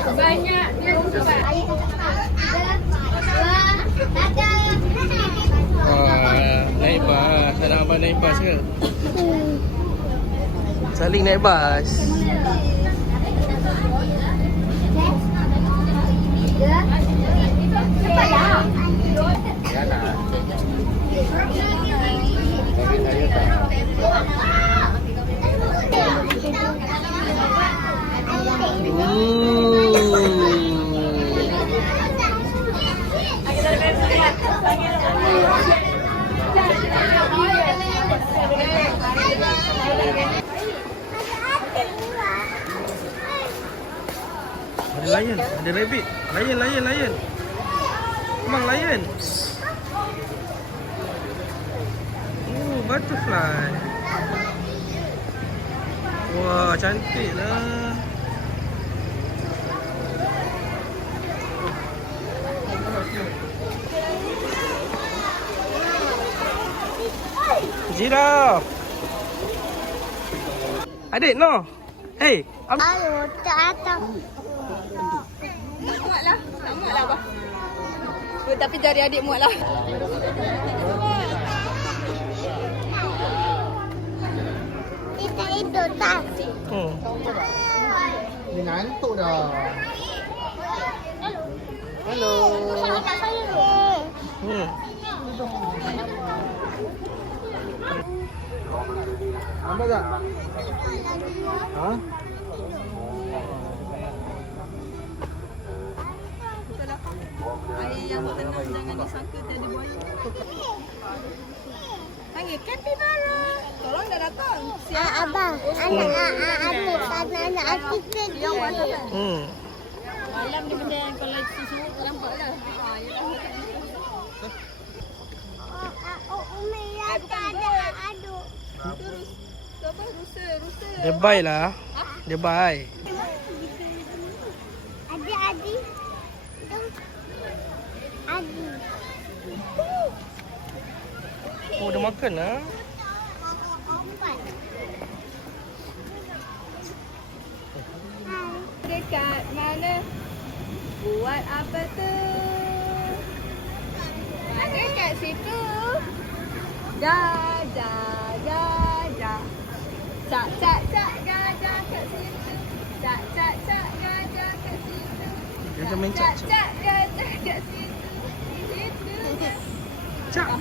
Banyak dia cepat. Wah, naik bas. Ada abang naik bas ke? Saling naik bas. Ada lion, ada rabbit. Lion. Come on, lion. Oh, butterfly. Wah, cantik lah. Giraffe. Adik, no. Hey. Ayo, datang. Muat lah. Tak muat lah, Abah. Oh, tapi jari adik muat lah. Kita hidup tak? Dia ngantuk dah. Hello. Nampak tak? Ha? Air yang tenang, jangan disangka tiada buaya. Panggil capybara. Tolong dah datang. Abang, anak kita dia. Malam dia benda yang kalau susu tak nampak lah. Umi yang tak ada aduk. Apa? Rusa. Dia baik lah. Dia baik. Adi. Oh, dah makan lah. Dekat mana? Buat apa tu? Ada kat situ. Gajah. Cak gajah kat situ. Cak gajah kat situ. Dia main cak. Cak gajah kat situ. Situ. Cak.